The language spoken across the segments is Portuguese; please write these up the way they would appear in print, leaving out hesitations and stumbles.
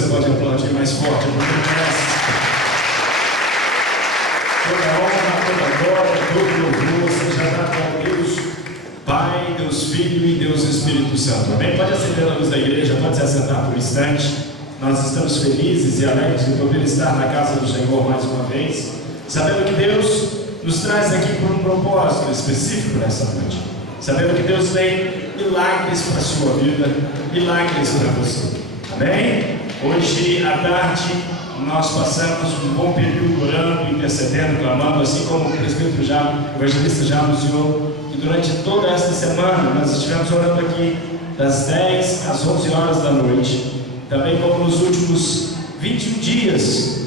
você pode aplaudir mais forte, porque merece. Toda honra, toda glória, todo louvor seja dado a Deus Pai, Deus Filho e Deus Espírito Santo. Amém? Pode acender a luz da igreja, pode se assentar por um instante. Nós estamos felizes e alegres de poder estar na casa do Senhor mais uma vez, sabendo que Deus nos traz aqui por um propósito específico nessa noite, sabendo que Deus tem milagres para a sua vida, milagres para você. Amém? Hoje à tarde nós passamos um bom período orando, intercedendo, clamando, assim como o presbítero o evangelista já anunciou, que durante toda esta semana nós estivemos orando aqui das 10 às 11 horas da noite, também como nos últimos 21 dias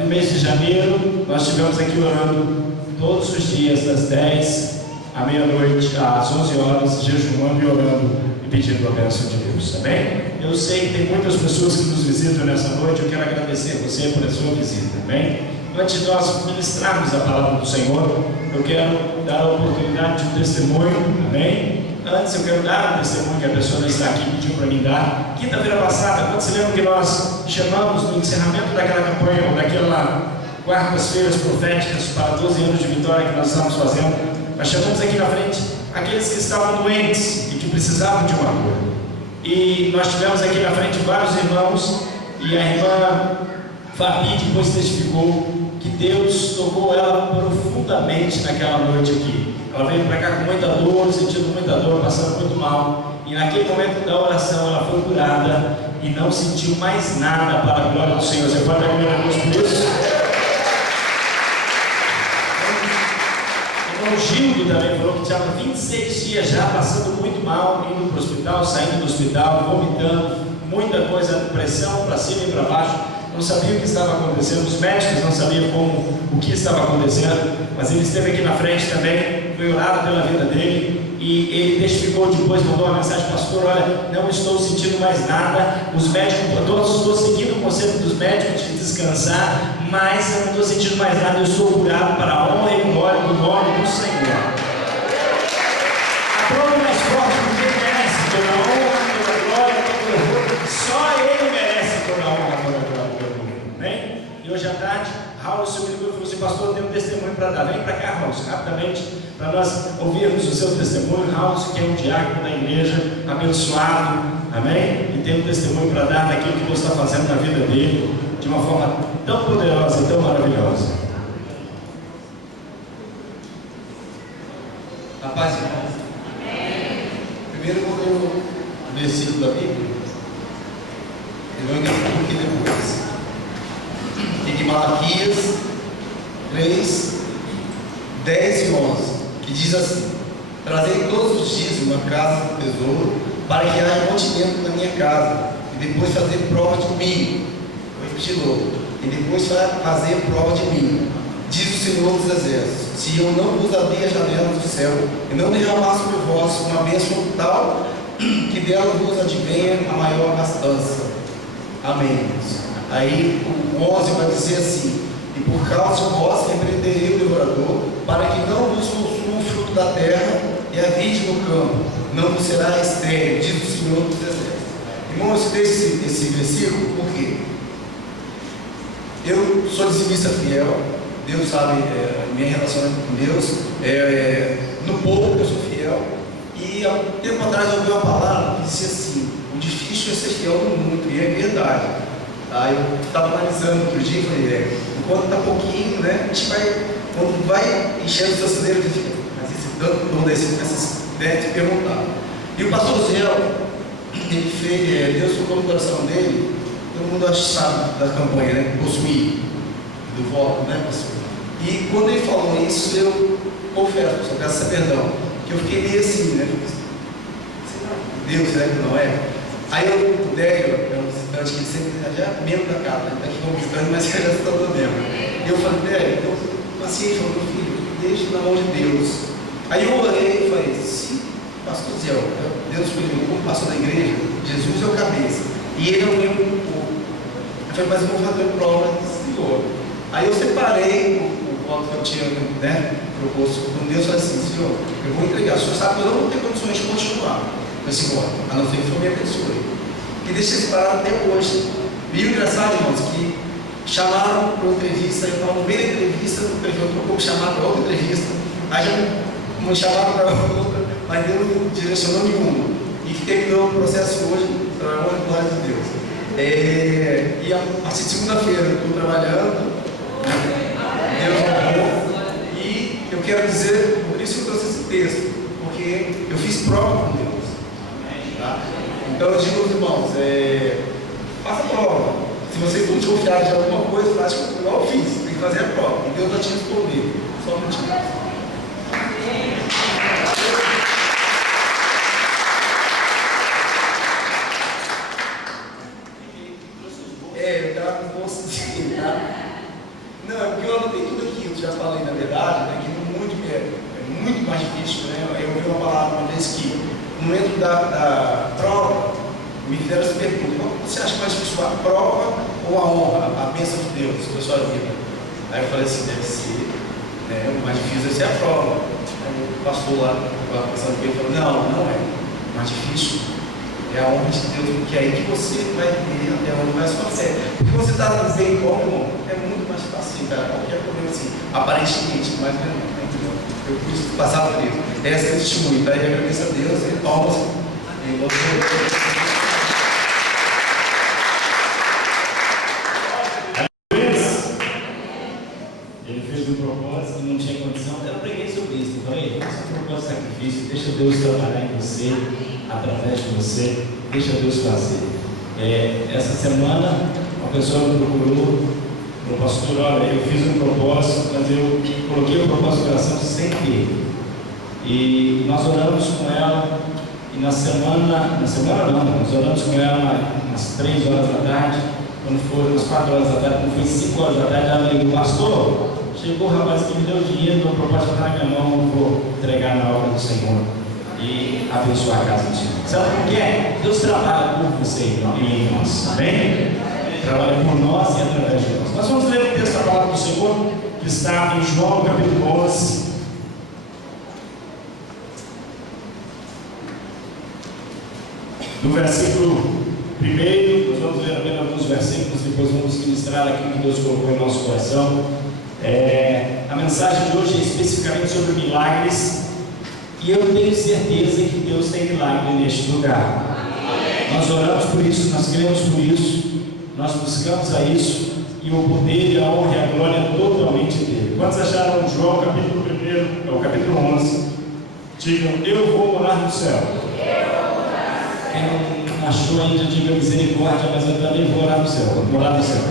do mês de janeiro, nós estivemos aqui orando todos os dias das 10 à meia-noite, às 11 horas, jejuando e orando e pedindo a bênção de Deus, amém? Eu sei que tem muitas pessoas que nos visitam nessa noite, eu quero agradecer a você por a sua visita, amém? Antes de nós ministrarmos a palavra do Senhor, eu quero dar a oportunidade de um testemunho, amém? Antes eu quero dar um testemunho que a pessoa que está aqui pediu para mim dar. Quinta-feira passada, quando se lembra que nós chamamos no encerramento daquela campanha, ou daquela quartas-feiras proféticas para 12 anos de vitória que nós estamos fazendo, nós chamamos aqui na frente aqueles que estavam doentes e que precisavam de uma cura. E nós tivemos aqui na frente vários irmãos, e a irmã Fabi depois testificou que Deus tocou ela profundamente naquela noite aqui. Ela veio para cá com muita dor, sentindo muita dor, passando muito mal, e naquele momento da oração ela foi curada e não sentiu mais nada para a glória do Senhor. Você pode dar glória a Deus por isso? O Gildo também falou que tinha 26 dias já passando muito mal, indo para o hospital, saindo do hospital, vomitando, muita coisa, pressão para cima e para baixo, não sabia o que estava acontecendo, os médicos não sabiam o que estava acontecendo, mas ele esteve aqui na frente também, foi orado pela vida dele, e ele testificou depois, mandou uma mensagem: pastor, olha, não estou sentindo mais nada, os médicos, todos estou seguindo o conselho dos médicos de descansar, mas eu não estou sentindo mais nada, eu sou curado para a honra e glória do nome do Senhor. Aplauda mais forte, porque ele merece toda a honra, toda a glória, todo o louvor, só ele merece toda a honra, toda a glória, todo o louvor, amém? E hoje à tarde, Raul se me ligou e falou assim: pastor, eu tenho um testemunho para dar, vem para cá, Raul, rapidamente, para nós ouvirmos o seu testemunho. Raul, que é um diácono da igreja, abençoado, amém? E tem um testemunho para dar daquilo que Deus está fazendo na vida dele, de uma forma tão poderosa, tão maravilhosa. A paz, irmãos. Primeiro eu vou ler o versículo da Bíblia, e vou entender um pouquinho depois. Tem de Malaquias 3, 10 e 11, que diz assim: trazei todos os dias uma casa do tesouro, para que haja mantimento na minha casa, e depois fazer prova de mim. Vou repetir de novo: e depois fazer prova de mim, diz o Senhor dos Exércitos, se eu não vos abrir a janela do céu, e não derramar sobre vós uma bênção tal, que dela vos advenha a maior abastança. Amém. Aí o 11 vai dizer assim: e por causa de vós repreenderei o devorador, para que não vos consuma o fruto da terra, e a vide no campo não vos será estéril, diz o Senhor dos Exércitos. Irmãos, eu citei esse versículo porque eu sou dizimista fiel. Deus sabe minha relação com Deus, no pouco eu sou fiel, e há um tempo atrás eu ouvi uma palavra que dizia assim: o difícil é ser fiel no muito, e é verdade. Aí eu estava analisando outro dia e falei: enquanto está pouquinho, né, a gente vai, quando vai enchendo o seu celeiro, a gente fica, mas esse tanto todo esse, essas ideias de perguntar. E o pastor Zé, ele fez, Deus tocou no coração dele, todo mundo sabe da campanha, né, possuir, do voto, né, pastor? E quando ele falou isso, eu confesso, só peço perdão, que eu fiquei meio assim, né, Deus, será que não é? Aí o Délio, é um visitante que ele sempre já é membro da casa, está aqui como visitante, mas ele já está todo membro. E eu falei: Délio, então, paciente, meu filho, deixa na mão de Deus. Aí eu orei e falei: se pastor Zé, Deus escolheu como pastor da igreja, Jesus é o cabeça, e ele é o membro do povo. Eu falei: mas eu vou fazer prova do Senhor. Aí eu separei o voto que eu tinha, né, proposto com Deus, e falei assim: Senhor, eu vou entregar, o Senhor sabe que eu não vou ter condições de continuar. Senhor, a não ser que o Senhor me abençoe, e deixei separado até hoje. E o engraçado, irmãos, que chamaram para uma entrevista, eu estava no meio da entrevista, o prefeito trocou me chamar para outra entrevista, aí já me chamaram para outra, mas Deus não direcionou nenhuma. E que terminou o processo hoje, para a honra e glória de Deus. E a partir de segunda-feira eu estou trabalhando, Deus honrou, e eu quero dizer, por isso que eu trouxe esse texto, porque eu fiz prova com Deus. Tá? Então eu digo aos irmãos, faça a prova. Se vocês não desconfiarem de alguma coisa, faz igual eu fiz, tem que fazer a prova. E Deus vai te responder. Só um minutinho. Eu estava com bolsa de tá? Não, é porque eu anotei tudo aqui, eu já falei na verdade, né, que no mundo é muito mais difícil, né? Eu ouvi uma palavra uma vez que no momento da prova, me fizeram essa pergunta: você acha mais difícil a prova ou a honra, a bênção de Deus para a sua vida? Aí eu falei assim: deve ser, né, o mais difícil deve ser a prova. Aí o pastor lá, passando por ele, falou: não é. O mais difícil é a honra de Deus, porque é aí que você vai ver até onde vai a sua fé. Porque você está bem como, é muito mais fácil, cara, qualquer problema assim, aparentemente, mas não é. Eu pude passar por isso. Essa é o testemunho, tá? Eu agradeço a Deus e palmas em nome de Deus. Ele fez um propósito e não tinha condição. Eu preguei sobre isso. Eu falei: faça um propósito de sacrifício, deixa Deus trabalhar em você, através de você, deixa Deus fazer. Essa semana, uma pessoa me procurou. O pastor, olha, eu fiz um propósito, mas eu coloquei o propósito de oração sem ter. E nós oramos com ela, e na semana não, nós oramos com ela umas 3 horas da tarde, quando foi umas 4 horas da tarde, quando foi 5 horas da tarde, ela me ligou: pastor, chegou o rapaz que me deu dinheiro, meu propósito está na minha mão, eu vou entregar na obra do Senhor e abençoar a casa do Senhor. Sabe por quê? Deus trabalha por você e em nós, amém? Trabalha por nós e através de nós. Nós vamos ler o texto da palavra do Senhor, que está em João capítulo 11. No versículo 1, nós vamos ler apenas alguns versículos, depois vamos ministrar aquilo que Deus colocou em nosso coração. A mensagem de hoje é especificamente sobre milagres, e eu tenho certeza que Deus tem milagre neste lugar. Nós oramos por isso, nós cremos por isso. Nós buscamos a isso, e o poder e a honra e a glória totalmente dele. Quantos acharam João capítulo 1, o capítulo 11? Digam: eu vou morar no céu. Quem não achou ainda, diga misericórdia, mas eu também vou morar no céu. Vou morar no céu.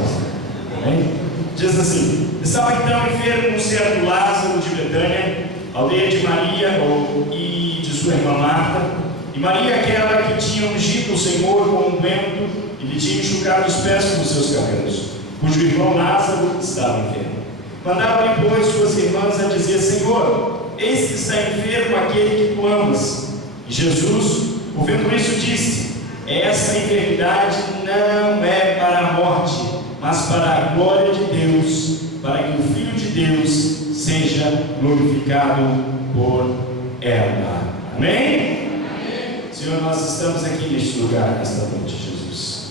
Amém? Diz assim: estava então enfermo um certo Lázaro de Betânia, aldeia de Maria e de sua irmã Marta. E Maria, aquela que tinha ungido o Senhor com um unguento e lhe tinha enxugado os pés com os seus cabelos, cujo irmão Lázaro estava enfermo. Mandaram-lhe, pois, suas irmãs a dizer: Senhor, eis que está enfermo aquele que tu amas. E Jesus, ouvindo isso, disse: esta enfermidade não é para a morte, mas para a glória de Deus, para que o Filho de Deus seja glorificado por ela. Amém? Senhor, nós estamos aqui neste lugar, nesta noite, Jesus.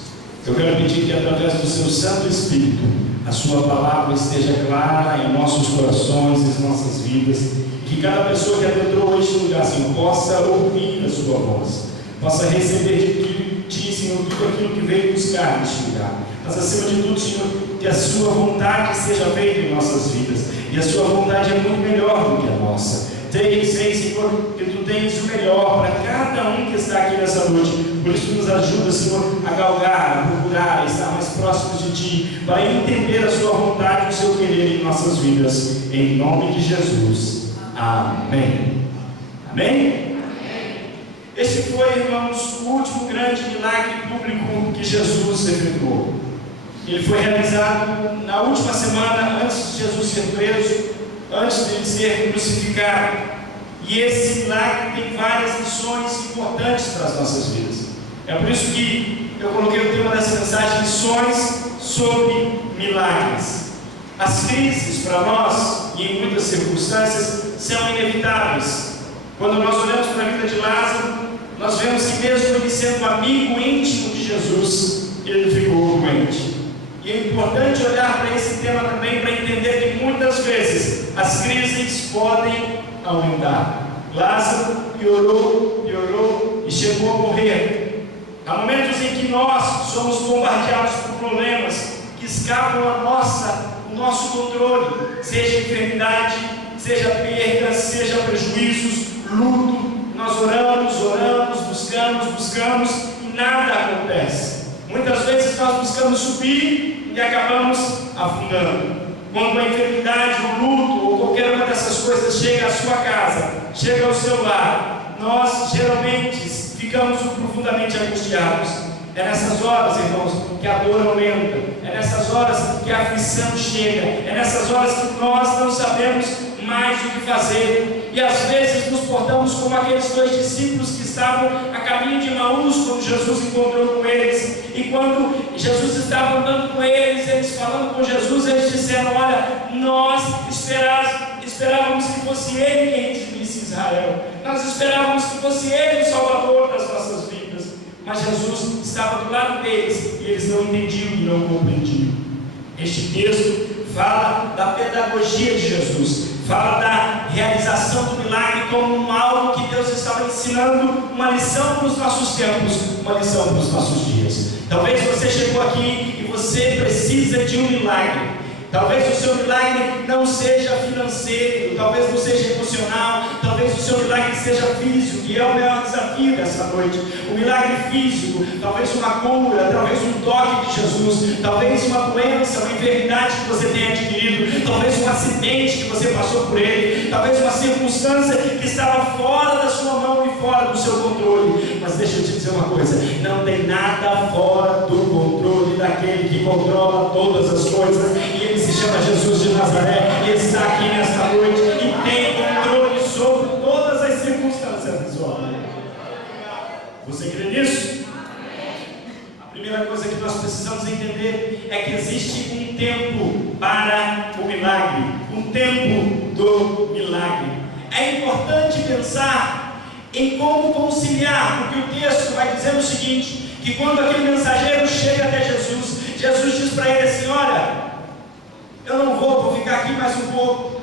Eu quero pedir que, através do seu Santo Espírito, a sua palavra esteja clara em nossos corações e em nossas vidas, que cada pessoa que adentrou este lugar, Senhor, possa ouvir a sua voz, possa receber de ti, Senhor, tudo aquilo que veio buscar neste lugar. Mas, acima de tudo, Senhor, que a sua vontade seja feita em nossas vidas, e a sua vontade é muito melhor do que a nossa. Sei, Senhor, que tu tens o melhor para cada um que está aqui nessa noite. Por isso, nos ajuda, Senhor, a galgar, a procurar, a estar mais próximos de ti, para entender a sua vontade e o seu querer em nossas vidas. Em nome de Jesus. Amém. Amém? Esse foi, irmãos, o último grande milagre público que Jesus efetuou. Ele foi realizado na última semana antes de Jesus ser preso, antes de ele ser crucificado. E esse milagre tem várias lições importantes para as nossas vidas. É por isso que eu coloquei o tema dessa mensagem: lições sobre milagres. As crises para nós, e em muitas circunstâncias, são inevitáveis. Quando nós olhamos para a vida de Lázaro, nós vemos que mesmo ele sendo amigo íntimo de Jesus, ele ficou doente. E é importante olhar para esse tema também para entender que muitas vezes as crises podem aumentar. Lázaro piorou e chegou a morrer. Há momentos em que nós somos bombardeados por problemas que escapam o nosso controle, seja enfermidade, seja perdas, seja prejuízos, luto. Nós oramos, buscamos e nada acontece. Muitas vezes nós buscamos subir e acabamos afundando. Quando a enfermidade, o luto ou qualquer uma dessas coisas chega à sua casa, chega ao seu lar, nós geralmente ficamos profundamente angustiados. É nessas horas, irmãos, que a dor aumenta. É nessas horas que a aflição chega. É nessas horas que nós não sabemos mais o que fazer. E às vezes nos portamos como aqueles 2 discípulos que estavam a caminho de Emaús, quando Jesus encontrou com eles. E quando Jesus estava andando com eles, eles falando com Jesus, eles disseram: olha, nós esperávamos que fosse Ele quem redimisse Israel. Nós esperávamos que fosse Ele o Salvador das nossas vidas. Mas Jesus estava do lado deles e eles não entendiam e não compreendiam. Este texto fala da pedagogia de Jesus, fala da realização do milagre como algo que Deus estava ensinando, uma lição para os nossos tempos, uma lição para os nossos dias. Talvez você chegou aqui e você precisa de um milagre. Talvez o seu milagre não seja financeiro, talvez não seja emocional, talvez o seu milagre seja físico, que é o maior desafio dessa noite. O milagre físico, talvez uma cura, talvez um toque de Jesus, talvez uma doença, uma enfermidade que você tenha adquirido, talvez um acidente que você passou por ele, talvez uma circunstância que estava fora da sua mão e fora do seu controle. Mas deixa eu te dizer uma coisa: não tem nada fora do controle daquele que controla todas as coisas, e ele se chama Jesus de Nazaré, e está aqui nesta noite e tem controle sobre todas as circunstâncias da sua vida. Você crê nisso? A primeira coisa que nós precisamos entender é que existe um tempo para o milagre, um tempo do milagre. É importante pensar em como conciliar, porque o texto vai dizendo o seguinte: que quando aquele mensageiro chega até Jesus, Jesus diz para ele assim: olha, eu não vou ficar aqui mais um pouco.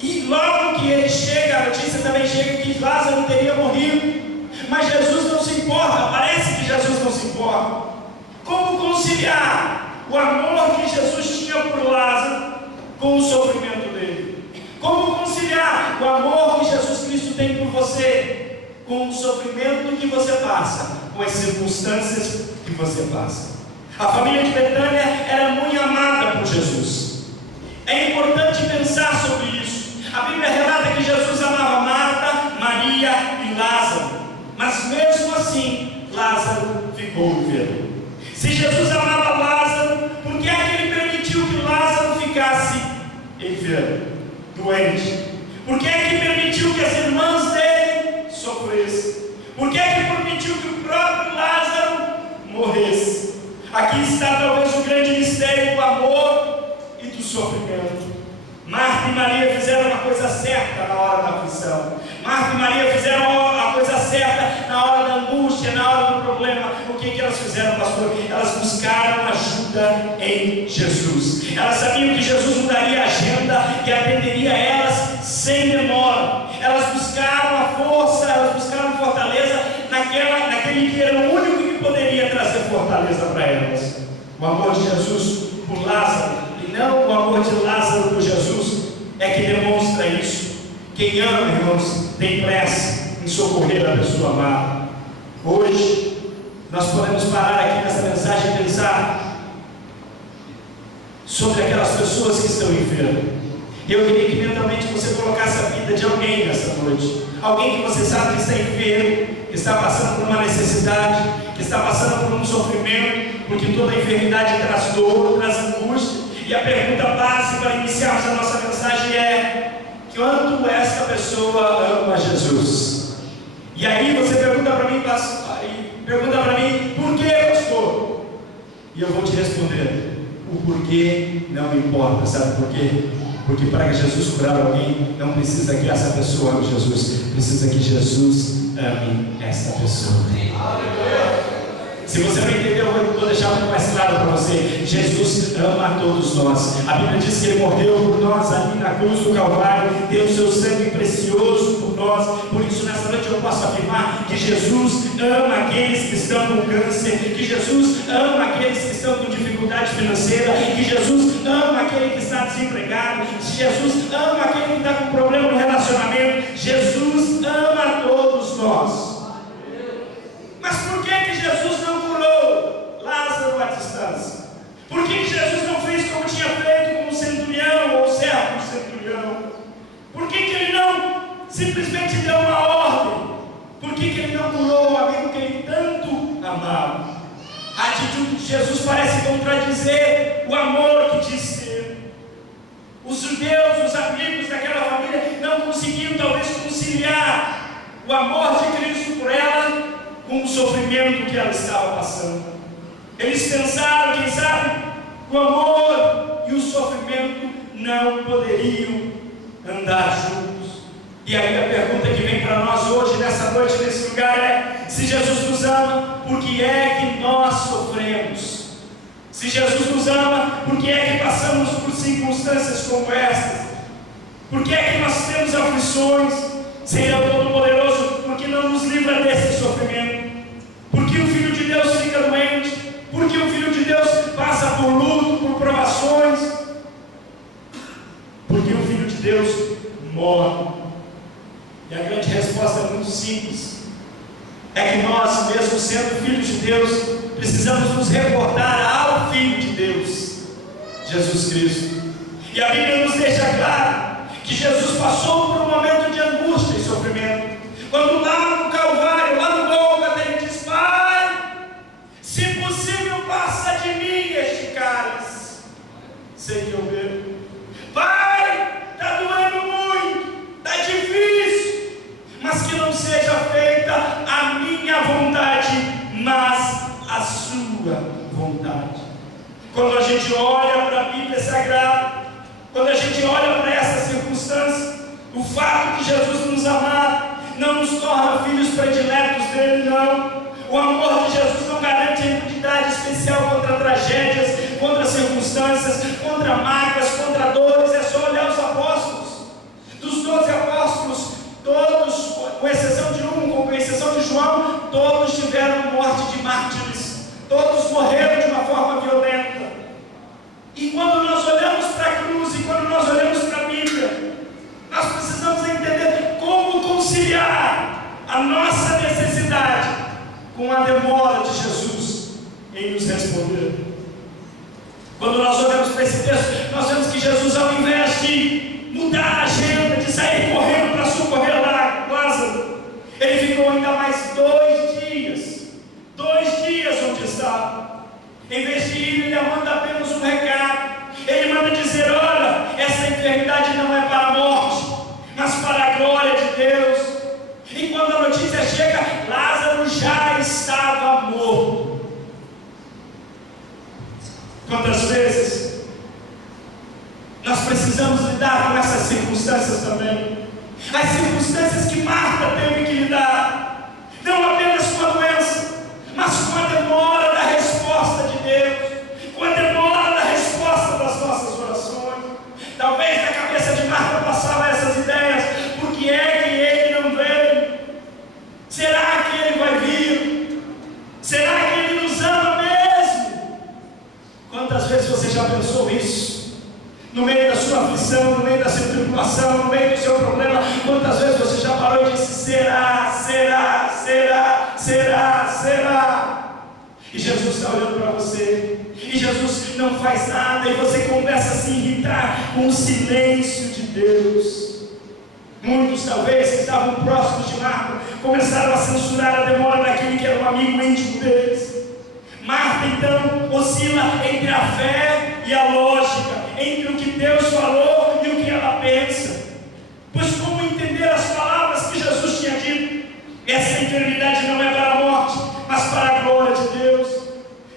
E logo que ele chega, a notícia também chega que Lázaro teria morrido. Mas Jesus não se importa, parece que Jesus não se importa. Como conciliar o amor que Jesus tinha por Lázaro com o sofrimento dele? Como conciliar o amor que Jesus Cristo tem por você com o sofrimento que você passa, com as circunstâncias que você passa? A família de Betânia era muito amada por Jesus. É importante pensar sobre isso. A Bíblia relata que Jesus amava Marta, Maria e Lázaro. Mas mesmo assim, Lázaro ficou enfermo. Se Jesus amava Lázaro, por que é que ele permitiu que Lázaro ficasse enfermo, doente? Por que é que permitiu que as irmãs dele sofressem? Por que é que permitiu que o próprio Lázaro morresse? Aqui está talvez o grande mistério do amor e do sofrimento. Marta e Maria fizeram uma coisa certa na hora da aflição. Marta e Maria fizeram a coisa certa na hora da angústia, na hora do problema. O que elas fizeram, pastor? Elas buscaram ajuda em Jesus. Elas sabiam que Jesus mudaria a agenda e atenderia elas sem demora. Elas buscaram a força, elas buscaram fortaleza naquele que era o único que poderia trazer fortaleza para elas. O amor de Jesus por Lázaro, e não o amor de Lázaro por Jesus, é que demonstra isso. Quem ama, irmãos, tem pressa em socorrer a pessoa amada. Hoje, nós podemos parar aqui nessa mensagem e pensar sobre aquelas pessoas que estão enfermas. Eu queria que mentalmente você colocasse a vida de alguém nessa noite. Alguém que você sabe que está enfermo, que está passando por uma necessidade, que está passando por um sofrimento, porque toda enfermidade traz dor, traz angústia. E a pergunta básica para iniciarmos a nossa mensagem é: quanto esta pessoa ama Jesus? E aí você pergunta para mim, por que, pastor? E eu vou te responder: o porquê não importa. Sabe por quê? Porque para que Jesus curar alguém, não precisa que essa pessoa ame Jesus, precisa que Jesus ame essa pessoa. Se você não entendeu, eu vou deixar muito mais claro para você. Jesus ama a todos nós. A Bíblia diz que Ele morreu por nós ali na cruz do Calvário, deu o seu sangue precioso por nós. Por isso, nessa noite eu posso afirmar que Jesus ama aqueles que estão com câncer, que Jesus ama aqueles que estão com dificuldade financeira, que Jesus ama aquele que está desempregado, que Jesus ama aquele que está com problema no relacionamento. Jesus ama a todos nós. Mas por que Jesus não curou Lázaro à distância? Por que Jesus não fez como tinha feito com o centurião ou o servo do centurião? Por que Ele não simplesmente deu uma ordem? Por que Ele não curou o amigo que Ele tanto amava? A atitude de Jesus parece contradizer o amor que diz ter. Os judeus, os amigos daquela família, não conseguiam talvez conciliar o amor de Cristo por ela com o sofrimento que ela estava passando. Eles pensaram, quem sabe, o amor e o sofrimento não poderiam andar juntos. E aí a pergunta que vem para nós hoje, nessa noite, nesse lugar é: se Jesus nos ama, por que é que nós sofremos? Se Jesus nos ama, por que é que passamos por circunstâncias como estas? Por que é que nós temos aflições? Senhor Todo-Poderoso, por que não nos livra desse sofrimento? Por que o Filho de Deus fica doente? Por que o Filho de Deus passa por luto, por provações? Por que o Filho de Deus morre? E a grande resposta é muito simples: é que nós, mesmo sendo filhos de Deus, precisamos nos reportar ao Filho de Deus, Jesus Cristo. E a Bíblia nos deixa claro que Jesus passou por um momento de angústia e sofrimento. Quando lá no Calvário, lá no Gólgota, Ele diz: Pai, se possível, passa de mim este cálice, sem que eu beba. Pai, está doendo muito, está difícil, mas que não seja feita a minha vontade, mas a sua vontade. Quando a gente olha para a Bíblia Sagrada, quando a gente olha para essa circunstância, o fato de Jesus nos amar não nos torna filhos prediletos dele, não. O amor de Jesus não garante a imunidade especial contra tragédias, contra circunstâncias, contra mágoas, contra dores. É só olhar os apóstolos. Dos 12 apóstolos, todos, com exceção de um, com exceção de João, todos tiveram morte de mártires. Todos morreram de uma forma violenta. E quando nós olhamos para a cruz, e quando nós olhamos para a Bíblia, nós precisamos entender como conciliar a nossa necessidade com a demora de Jesus em nos responder. Quando nós olhamos para esse texto, nós vemos que Jesus, ao invés de mudar a agenda, de sair correndo para socorrer Lázaro, Ele ficou ainda mais 2 dias onde estava. Em vez de ir, Ele manda apenas um recado. Ele manda dizer: olha, essa enfermidade não é para a morte, mas para a glória de Deus. E quando a notícia chega, Lázaro já estava morto. Quantas vezes nós precisamos lidar com essas circunstâncias também? As circunstâncias que Marta teve que lidar, não apenas com a doença, mas com a demora da resposta de Deus, com a demora da resposta das nossas orações. Talvez na cabeça de Marta passava essas ideias: por que é que Ele não veio? Será que Ele vai vir? Será que Ele nos ama mesmo? Quantas vezes você já pensou isso? No meio da sua aflição, no meio da sua tribulação, no meio do seu problema, quantas vezes você já parou e disse: será, será, será, será, será? E Jesus está olhando para você, e Jesus não faz nada, e você começa a se irritar com o silêncio de Deus. Muitos, talvez, que estavam próximos de Marta, começaram a censurar a demora daquele que era um amigo íntimo deles. Marta, então, oscila entre a fé e a lógica, entre o que Deus falou e o que ela pensa. Pois como entender as palavras que Jesus tinha dito? Essa enfermidade não é para a morte, mas para a glória de Deus.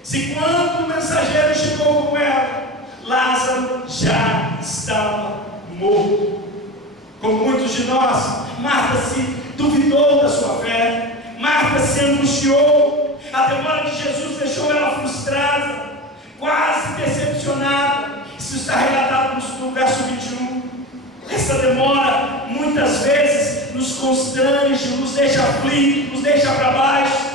Se quando o mensageiro chegou com ela, Lázaro já estava morto. Como muitos de nós, Marta se duvidou da sua fé, Marta se angustiou. A demora de Jesus deixou ela frustrada, quase decepcionada. Isso está relatado no verso 21. Essa demora muitas vezes nos constrange, nos deixa aflitos, nos deixa para baixo.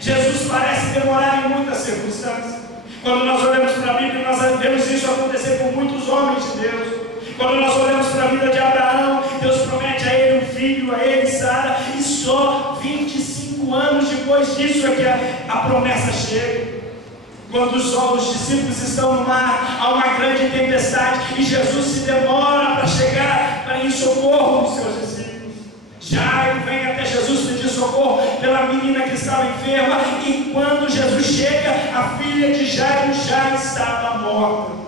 Jesus parece demorar em muitas circunstâncias. Quando nós olhamos para a Bíblia, nós vemos isso acontecer com muitos homens de Deus. Quando nós olhamos para a vida de Abraão, Deus promete a ele um filho, a ele Sara, e só 25 anos depois disso é que a promessa chega. Quando os discípulos estão no mar, há uma grande tempestade, e Jesus se demora para chegar para ir em socorro dos seus discípulos. Jairo vem até Jesus pedir socorro pela menina que estava enferma, e quando Jesus chega, a filha de Jairo já estava morta.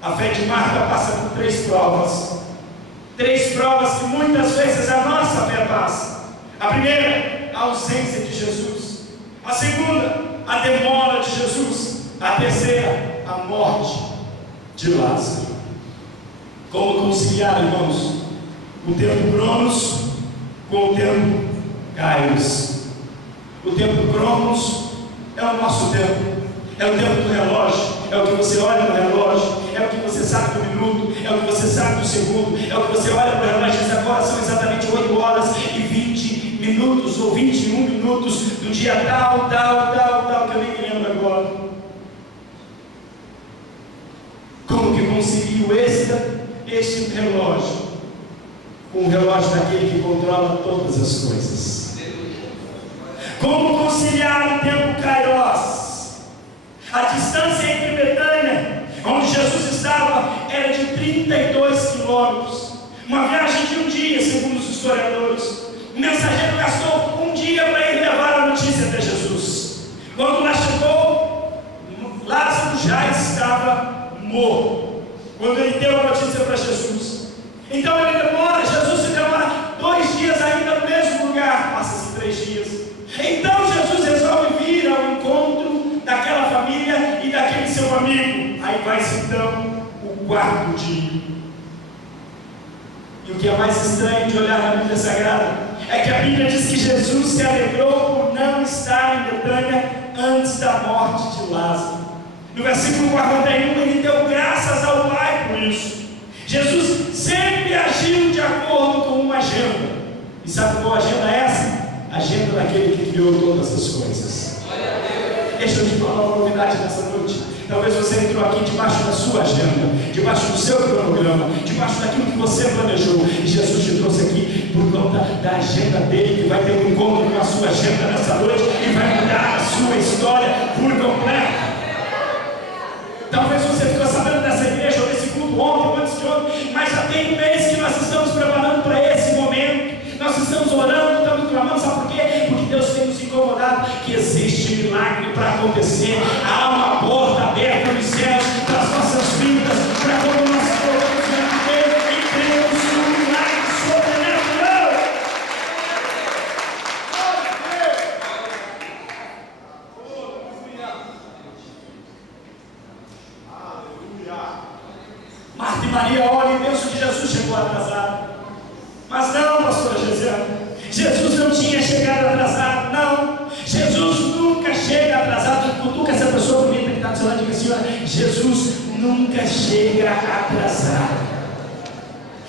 A fé de Marta passa por 3 provas. 3 provas que muitas vezes a nossa fé passa. A primeira, a ausência de Jesus. A segunda, a demora de Jesus. A terceira, a morte de Lázaro. Como conciliar, irmãos, o tempo Cronos com o tempo Kairos? O tempo Cronos é o nosso tempo, é o tempo do relógio, é o que você olha no relógio, é o que você sabe do minuto, é o que você sabe do segundo, é o que você olha para o relógio e diz: agora são exatamente 8 horas e 20 minutos ou 21 minutos do dia tal, que eu nem me lembro agora. Como que concilio este relógio com o relógio daquele que controla todas as coisas? Como conciliar o tempo Kairos? A distância entre Betânia, onde Jesus estava, era de 32 quilômetros. Uma viagem de um dia, segundo os historiadores. O mensageiro gastou um dia para ir levar a notícia até Jesus. Quando lá chegou, Lázaro já estava morto. Quando ele deu a notícia para Jesus, então ele demora, Jesus se demora 2 dias ainda no mesmo lugar. Passa-se 3 dias. Então Jesus resolve vir ao encontro daquela família e daquele seu amigo. Aí vai-se então o 4º dia. E o que é mais estranho de olhar na Bíblia Sagrada é que a Bíblia diz que Jesus se alegrou por não estar em Betânia antes da morte de Lázaro. No versículo 41, ele deu graças ao Pai por isso. Jesus sempre agiu de acordo com uma agenda. E sabe qual agenda é essa? A agenda daquele que criou todas as coisas. Deixa eu te falar uma novidade nessa noite. Talvez você entrou aqui debaixo da sua agenda, debaixo do seu cronograma, debaixo daquilo que você planejou. E Jesus te trouxe aqui por conta da agenda dele, que vai ter um encontro com a sua agenda nessa noite e vai mudar a sua história por completo. Talvez você ficou sabendo dessa igreja ou desse culto ontem, antes de ontem, mas já tem um mês que nós estamos preparando para esse momento. Nós estamos orando, estamos clamando, sabe por quê? Porque Deus tem nos incomodado que existe milagre para acontecer. Há uma porta aberta nos céus para as nossas vidas, para quando nós colocamos diante dele e cremos no milagre sobrenatural. Marta e Maria olham e pensam que Jesus chegou atrasado. Mas não, pastora Gesiana, Jesus não tinha chegado atrasado, não. Jesus nunca chega atrasado. Cutuca essa pessoa bonita que está do seu lado e diga assim: olha, Jesus nunca chega atrasado.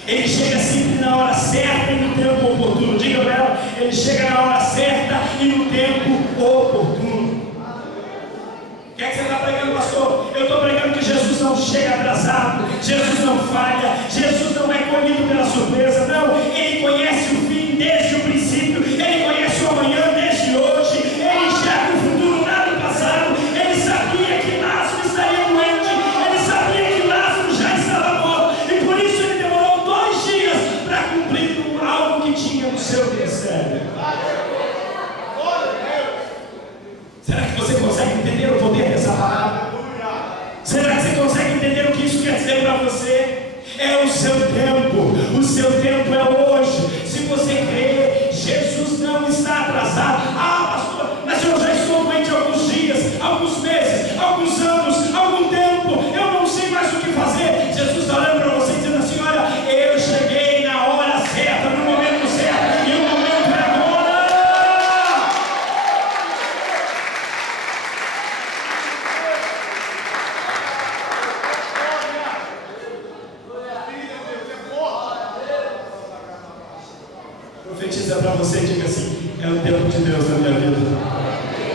Ele chega sempre na hora certa e no tempo oportuno. Diga para ela: ele chega na hora certa e no tempo oportuno. O que é que você está pregando, pastor? Eu estou pregando que Jesus não chega atrasado, Jesus não falha, Jesus não é colhido pela surpresa, não. Ele conhece o fim desde o princípio, ele conhece o amanhã desde hoje, ele enxerga o futuro lá do passado. Ele sabia que Lázaro estaria doente, ele sabia que Lázaro já estava morto, e por isso ele demorou 2 dias para cumprir algo que tinha no seu ministério. Será que você consegue entender o poder dessa palavra? Será que você consegue entender o que isso quer dizer para você? profetiza para você e diga assim: é o tempo de Deus na minha vida.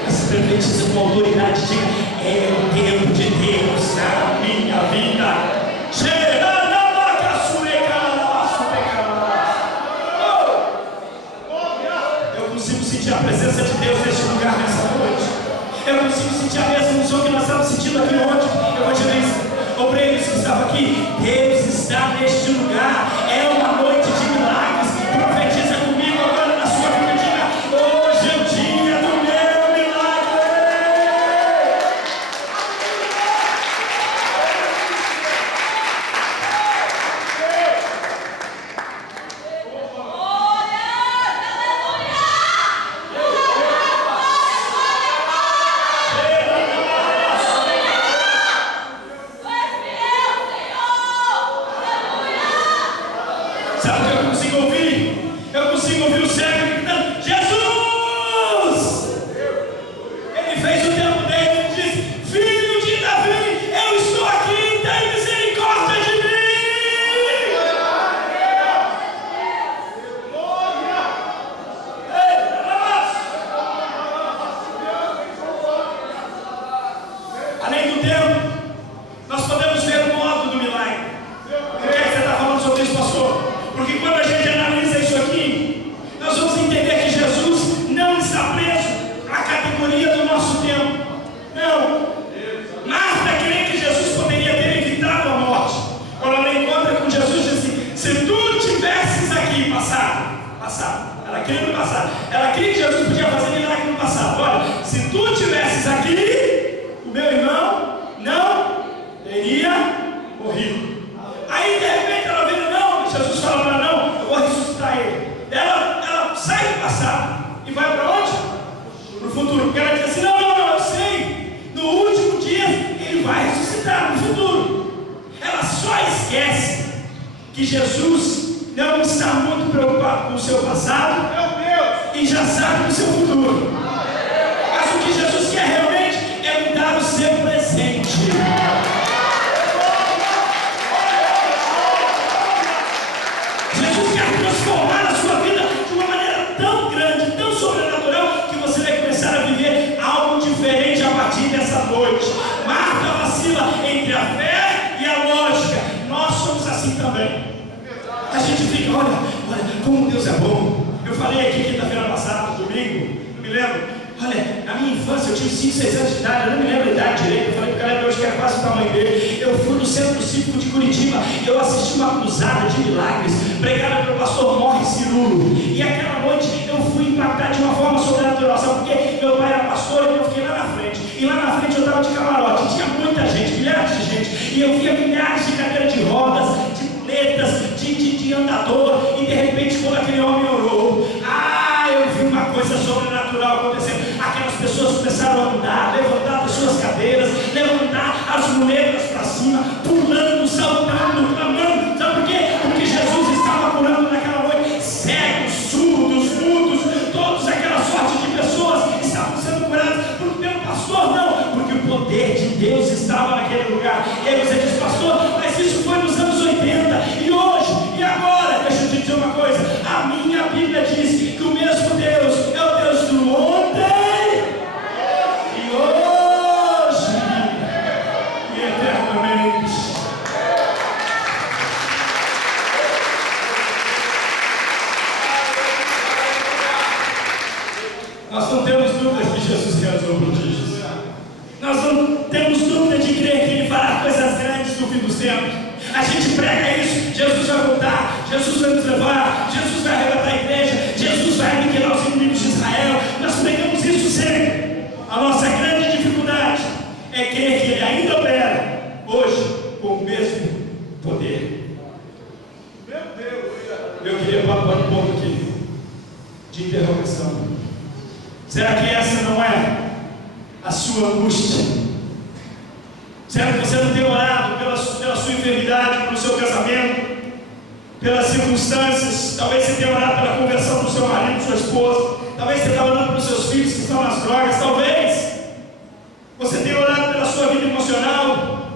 Você profetiza com autoridade, diga: é o tempo de Deus na minha vida. Eu consigo sentir a presença de Deus neste lugar nessa noite. Eu consigo sentir a mesma unção que nós estamos sentindo aqui ontem. Eu vou te dizer, obreiros que estavam aqui, Deus está neste lugar. É uma noite de milagres. Profetiza comigo agora na sua vida. Diga: hoje é o dia do meu milagre. Sabe o que eu consigo ouvir? Eu consigo ouvir o cego gritando: Jesus! Ele fez o tempo dele, ele disse: filho de Davi, eu estou aqui, tem misericórdia de mim! Além do tempo, nós podemos ver o modo do milagre. Por que você está falando sobre isso, pastor? Porque quando a gente analisa isso aqui, nós vamos entender que Jesus não está preso à categoria do nosso tempo. Não. Marta crê que Jesus poderia ter evitado a morte. Quando ela encontra com Jesus, diz assim: se tu tivesses aqui passado. Ela crê no passado. Ela crê que Jesus podia fazer milagre no passado. Olha, se tu tivesses aqui, o meu irmão não teria morrido. Aí de repente ela vê: não, Jesus fala para ela: não, eu vou ressuscitar ele. Ela sai do passado e vai para onde? Para o futuro. Porque ela diz assim: não, eu sei, no último dia ele vai ressuscitar, no futuro. Ela só esquece que Jesus não está muito preocupado com o seu passado e já sabe do seu futuro. Mas o que Jesus quer realmente é mudar o seu presente. Jesus quer transformar a sua vida de uma maneira tão grande, tão sobrenatural, que você vai começar a viver algo diferente a partir dessa noite. Marta vacila entre a fé e a lógica. Nós somos assim também. A gente fica: olha como Deus é bom. Eu falei aqui quinta-feira passada, domingo, não me lembro. Olha, na minha infância eu tinha 5, 6 anos de idade, eu não me lembro a idade direito. Eu falei pro cara hoje que era quase o tamanho dele. Eu fui no Centro Cívico de Curitiba, eu assisti uma cruzada de milagres, pregada pelo pastor Morris Cirulo. E aquela noite eu fui impactado de uma forma sobrenatural. Sabe por quê? Meu pai era pastor e eu fiquei lá na frente. E lá na frente eu estava de camarote, tinha muita gente, milhares de gente. E eu via milhares de cadeiras de rodas, de muletas, de andador. E de repente, quando aquele homem orou, eu vi uma coisa sobrenatural acontecendo. Aquelas pessoas começaram a andar, levantar das suas cadeiras, levantar as muletas para cima, pulando, saltando, clamando. Sabe por quê? Porque Jesus estava curando naquela noite cegos, surdos, mudos, todas aquela sorte de pessoas estavam sendo curadas. Pelo pastor, não, porque o poder de Deus estava naquele lugar. E aí você diz: pastor, mas isso foi nos anos 80, e hoje, e agora? Deixa eu te dizer uma coisa: a minha Bíblia diz que o mesmo Deus é o Deus do ontem e hoje e eternamente. Nós não temos dúvidas que Jesus realizou prodígios. Nós não temos dúvida de crer que Ele fará coisas grandes no fim dos tempos. A gente prega isso: Jesus vai voltar, Jesus vai nos levar, Jesus vai arrebatar a igreja, Jesus vai aniquilar os inimigos de Israel. Nós pregamos isso sempre. A nossa grande dificuldade é crer que Ele ainda opera hoje com o mesmo poder. Meu Deus! Eu queria botar um ponto aqui de interrogação. Será que essa não é a sua angústia? Será que você não tem orado pela sua enfermidade, pelo seu casamento, pelas circunstâncias? Talvez você tenha orado pela conversão do seu marido, da sua esposa. Talvez você está orando pelos seus filhos que estão nas drogas. Talvez você tenha orado pela sua vida emocional.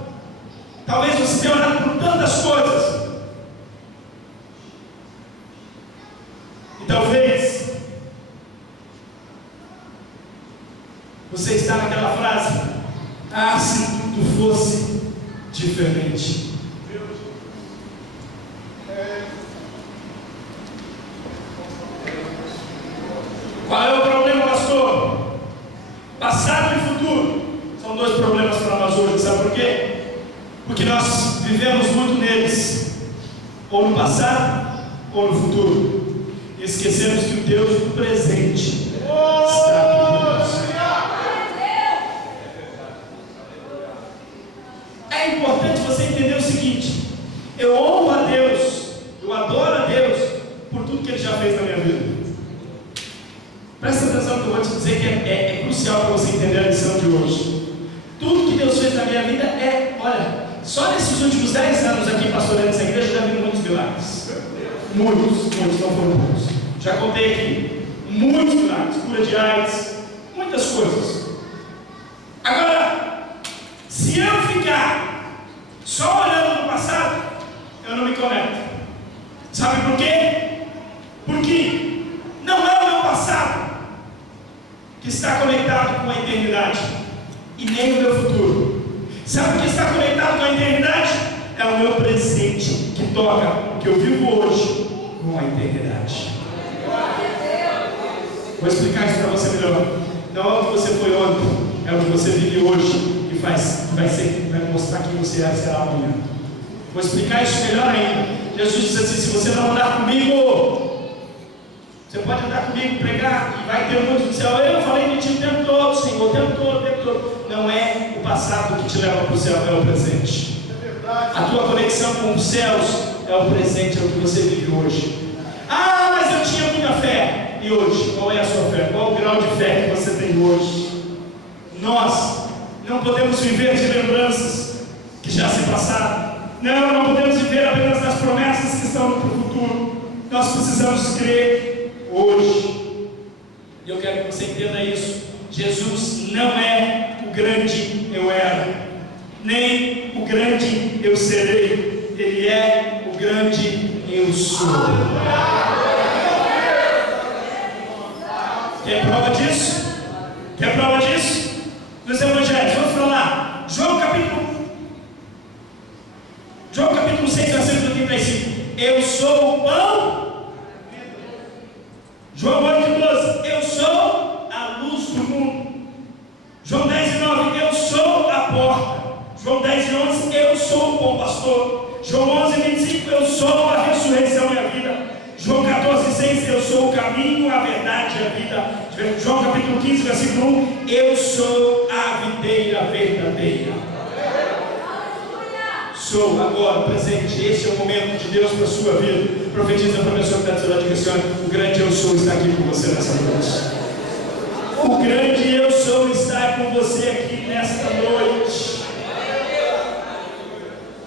Talvez você tenha orado por tantas coisas. E talvez vivemos muito neles, ou no passado, ou no futuro, e esquecemos que o Deus do presente está aqui conosco. É importante você entender o seguinte: eu honro a Deus, eu adoro a Deus por tudo que Ele já fez na minha vida. Presta atenção no que eu vou te dizer, que é crucial para você entender a lição de hoje. Tudo que Deus fez na minha vida olha, só nesses últimos 10 anos aqui pastoreando essa igreja, eu já vi muitos milagres. Muitos, não foram poucos. Já contei aqui, muitos milagres, cura de AIDS, muitas coisas. Agora, se eu ficar só olhando no passado, eu não me conecto. Sabe por quê? Porque não é o meu passado que está conectado com a eternidade, e nem o meu futuro. Sabe o que está conectado com a eternidade? É o meu presente, que toca o que eu vivo hoje com a eternidade. Vou explicar isso para você melhor. Não é o que você foi ontem, é o que você vive hoje, que vai mostrar quem você será amanhã. Vou explicar isso melhor ainda. Jesus disse assim: se você não andar comigo, você pode andar comigo, pregar, e vai ter muito do céu. Eu falei de ti o tempo todo, Senhor, o tempo todo. Não é o passado que te leva para o céu, é o presente. A tua conexão com os céus é o presente, é o que você vive hoje. Ah, mas eu tinha muita fé. E hoje, qual é a sua fé? Qual o grau de fé que você tem hoje? Nós não podemos viver de lembranças que já se passaram. Não podemos viver apenas das promessas que estão no futuro. Nós precisamos crer hoje. E eu quero que você entenda isso. Jesus não é o grande eu era, nem o grande eu serei. Ele é o grande eu sou. Quer prova disso? Quer prova disso? Nos evangelhos, vamos falar. João capítulo 6, versículo 35. Eu sou o pão. João 8:12. Eu sou a luz do mundo. João 10:9. Eu sou a porta. João 10:11. Eu sou o bom pastor. João 11:25. Eu sou a ressurreição e a vida. João 14:6. Eu sou o caminho, a verdade e a vida. João capítulo 15, versículo 1. Eu sou a videira verdadeira. Sou agora, presente. Este é o momento de Deus para a sua vida. Profetiza para a pessoa que está do seu lado, diga assim: o grande eu sou está aqui com você nessa noite. O grande eu sou está com você aqui nesta noite.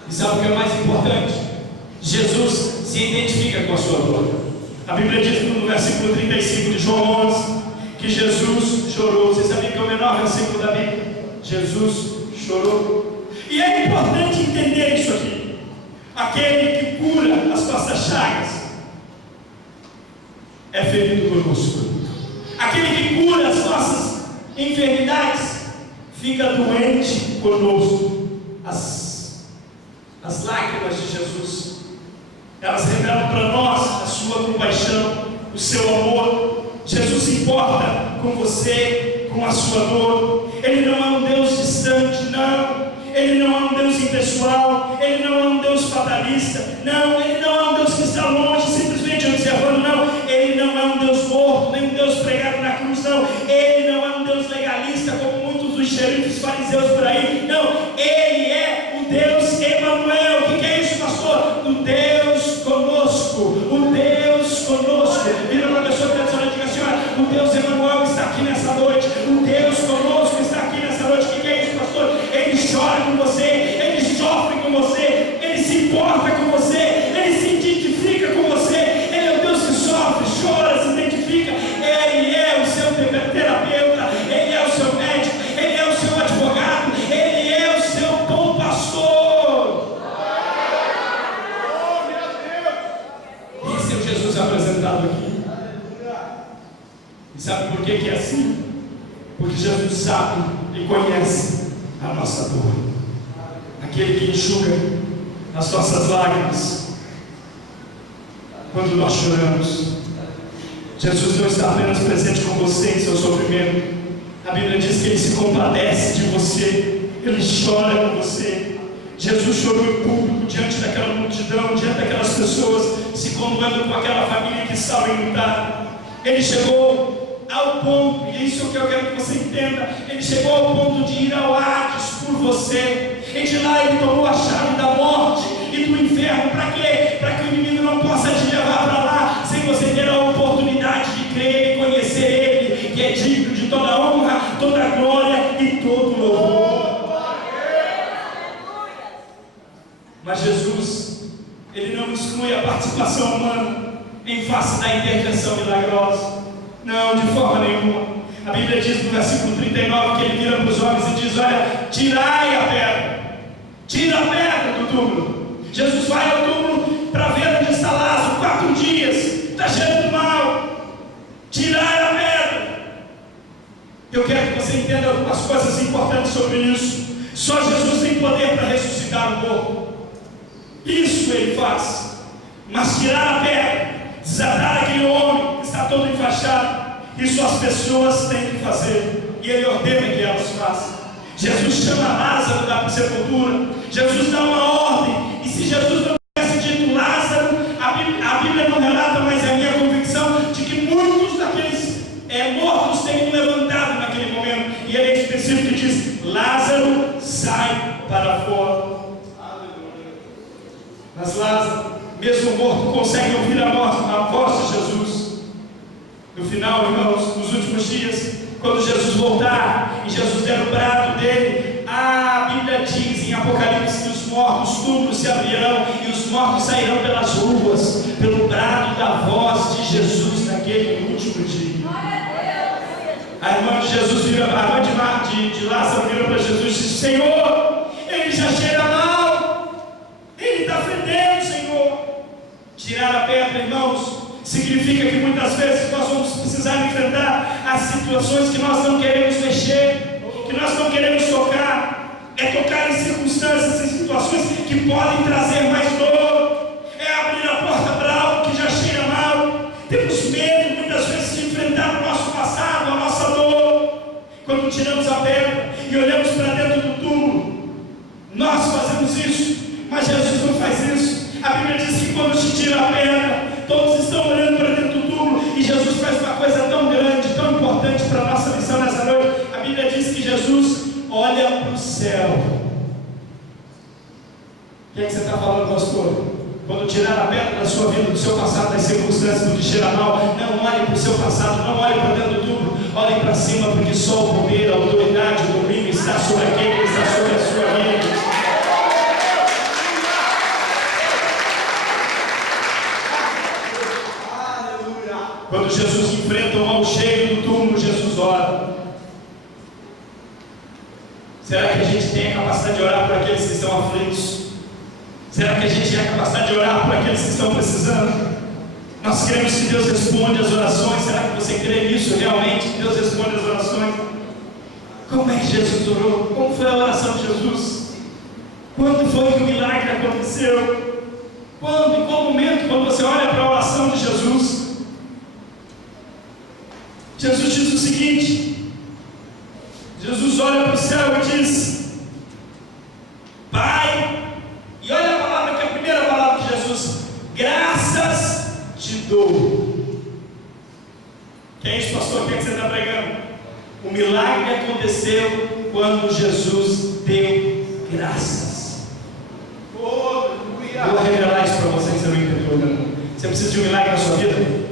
E sabe o que é mais importante? Jesus se identifica com a sua dor. A Bíblia diz no versículo 35 de João 11 que Jesus chorou. Você sabia que é o menor versículo da Bíblia? Jesus chorou. E é importante entender isso aqui. Aquele que cura as nossas chagas é ferido conosco. Aquele que cura as nossas enfermidades fica doente conosco. As lágrimas de Jesus, elas revelam para nós a sua compaixão, o seu amor. Jesus se importa com você, com a sua dor. Ele não é um Deus distante, não. Ele não é um Deus impessoal. Ele não é um Deus fatalista. Não, Ele não é um Deus que está longe, simplesmente observando. Não, Ele não é um Deus morto, nem um Deus pregado na cruz. Não, Ele não é um Deus legalista, como muitos dos xerifes fariseus por aí. Não, Ele é o Deus Emanuel. O que é isso, pastor? O Deus conosco. O Deus conosco. Vira para a pessoa que está dizendo assim: olha, o Deus Emanuel está aqui nessa noite. O Deus conosco está aqui nessa noite. O que é isso, pastor? Ele chora com você, Ele sofre com você, Ele se importa com você, Ele se identifica com você. Ele é o Deus que sofre, chora, se identifica. Ele é o seu terapeuta, Ele é o seu médico, Ele é o seu advogado, Ele é o seu bom pastor. Esse é o Jesus apresentado aqui. E sabe por que é assim? Porque Jesus sabe e conhece a nossa dor. Aquele que enxuga as nossas lágrimas quando nós choramos. Jesus não está apenas presente com você em seu sofrimento. A Bíblia diz que Ele se compadece de você, Ele chora com você. Jesus chorou em público diante daquela multidão, diante daquelas pessoas, se comovendo com aquela família que estava enlutada. Ele chegou ao ponto, e isso é o que eu quero que você entenda, ele chegou ao ponto de ir ao Hades por você, e de lá ele tomou a chave da morte e do inferno. Para quê? Para que o inimigo não possa te levar para lá, sem você ter a oportunidade de crer e conhecer ele, que é digno de toda honra, toda glória e todo louvor. Mas Jesus, ele não exclui a participação humana em face da intervenção milagrosa. Não, de forma nenhuma. A Bíblia diz no versículo 39 que ele vira para os homens e diz: olha, tirai a pedra, tira a pedra do túmulo. Jesus vai ao túmulo para ver onde está Lázaro, 4 dias, está cheio do mal. Tirai a pedra. Eu quero que você entenda algumas coisas importantes sobre isso. Só Jesus tem poder para ressuscitar o morto. Isso ele faz. Mas tirar a pedra, desatar aquele homem que está todo enfaixado, isso as pessoas têm que fazer, e ele ordena que elas façam. Jesus chama Lázaro da sepultura. Jesus dá uma ordem. E se Jesus não tivesse dito Lázaro, a Bíblia não relata, mas é a minha convicção de que muitos daqueles mortos teriam levantado naquele momento. E ele é específico e diz: Lázaro, sai para fora. Mas Lázaro, mesmo morto, consegue ouvir a voz de Jesus. No final, irmãos, nos últimos dias, quando Jesus voltar e Jesus der o brado dele, a Bíblia diz em Apocalipse que os mortos, os túmulos se abrirão e os mortos sairão pelas ruas, pelo brado da voz de Jesus naquele último dia. A irmã de Jesus vira, a irmã de Lázaro vira para Jesus e diz: Senhor, ele já cheira mal, ele está fedendo, Senhor. Tirar a pedra, irmãos, significa que muitas vezes nós vamos precisar enfrentar as situações que nós não queremos mexer, que nós não queremos tocar. É tocar em circunstâncias e situações que podem trazer mais dor. É abrir a porta para algo que já cheira mal. Temos medo muitas vezes de enfrentar o nosso passado, a nossa dor. Quando tiramos a pedra e olhamos para dentro do túmulo, nós fazemos isso, mas Jesus não faz isso. A Bíblia diz que quando se tira a pedra, todos estão olhando para dentro do túmulo, e Jesus faz uma coisa tão grande, tão importante para a nossa missão nessa noite. A Bíblia diz que Jesus olha para o céu. O que é que você está falando, pastor? Quando tirar a pedra da sua vida, do seu passado, das circunstâncias, do que cheira mal, não olhe para o seu passado, não olhe para dentro do túmulo, olhe para cima, porque só o poder, a autoridade, o domínio está sobre aquele que está sobre a sua vida. Quando Jesus enfrenta o mal cheio do túmulo, Jesus ora. Será que a gente tem a capacidade de orar por aqueles que estão aflitos? Será que a gente tem a capacidade de orar por aqueles que estão precisando? Nós cremos que Deus responde as orações. Será que você crê nisso realmente? Que Deus responde as orações? Como é que Jesus orou? Como foi a oração de Jesus? Quando foi que o milagre aconteceu? Quando? Em qual momento? Quando você olha para a oração de Jesus, Jesus diz o seguinte: Jesus olha para o céu e diz: Pai, e olha a palavra, que é a primeira palavra de Jesus: graças te dou. Que é isso, pastor? O que é que você está pregando? O milagre aconteceu quando Jesus deu graças. Eu vou revelar isso para vocês, você não entendeu, não. Você precisa de um milagre na sua vida?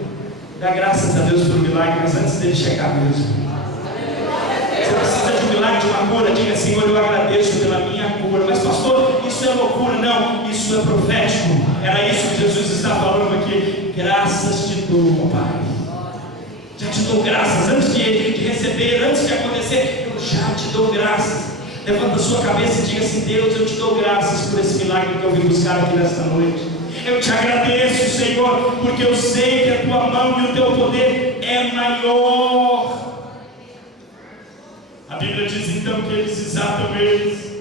Dá graças a Deus pelo milagre, mas antes dele chegar mesmo. Você precisa de um milagre, de uma cura, diga: Senhor, eu agradeço pela minha cura. Mas pastor, isso é loucura. Não, isso é profético. Era isso que Jesus está falando aqui. Graças te dou, Pai. Já te dou graças. Antes de receber, antes de acontecer, eu já te dou graças. Levanta a sua cabeça e diga assim: Deus, eu te dou graças por esse milagre que eu vim buscar aqui nesta noite. Eu te agradeço, Senhor, porque eu sei que a tua mão e o teu poder é maior. A Bíblia diz então que eles desatam eles.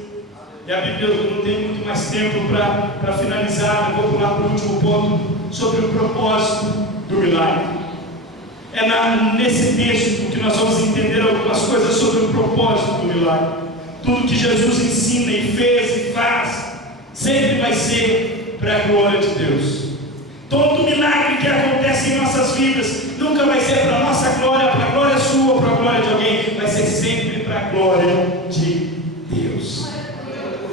E a Bíblia, eu não tenho muito mais tempo para finalizar. Eu vou pular para o último ponto sobre o propósito do milagre. É nesse texto que nós vamos entender algumas coisas sobre o propósito do milagre. Tudo que Jesus ensina e fez e faz sempre vai ser para a glória de Deus. Todo milagre que acontece em nossas vidas nunca vai ser para a nossa glória, para a glória sua, para a glória de alguém, vai ser sempre para a glória de Deus.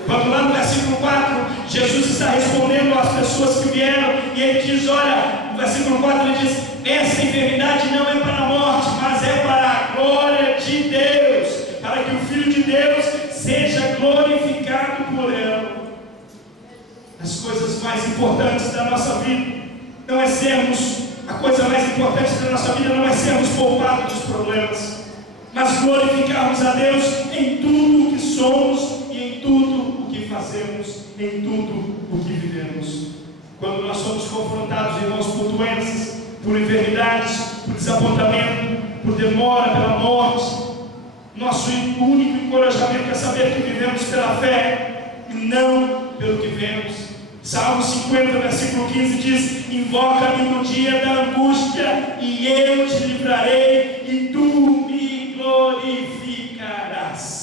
Quando lá no versículo 4, Jesus está respondendo às pessoas que vieram, e ele diz, olha, no versículo 4 ele diz, essa enfermidade não é para a morte, mas é para a glória de Deus, para que o Filho de Deus seja glorificado por ela. As coisas mais importantes da nossa vida não é sermos, a coisa mais importante da nossa vida não é sermos poupados dos problemas, mas glorificarmos a Deus em tudo o que somos e em tudo o que fazemos, em tudo o que vivemos. Quando nós somos confrontados, irmãos, por doenças, por enfermidades, por desapontamento, por demora, pela morte, nosso único encorajamento é saber que vivemos pela fé e não pelo que vemos. Salmo 50, versículo 15 diz, invoca-me no dia da angústia e eu te livrarei e tu me glorificarás.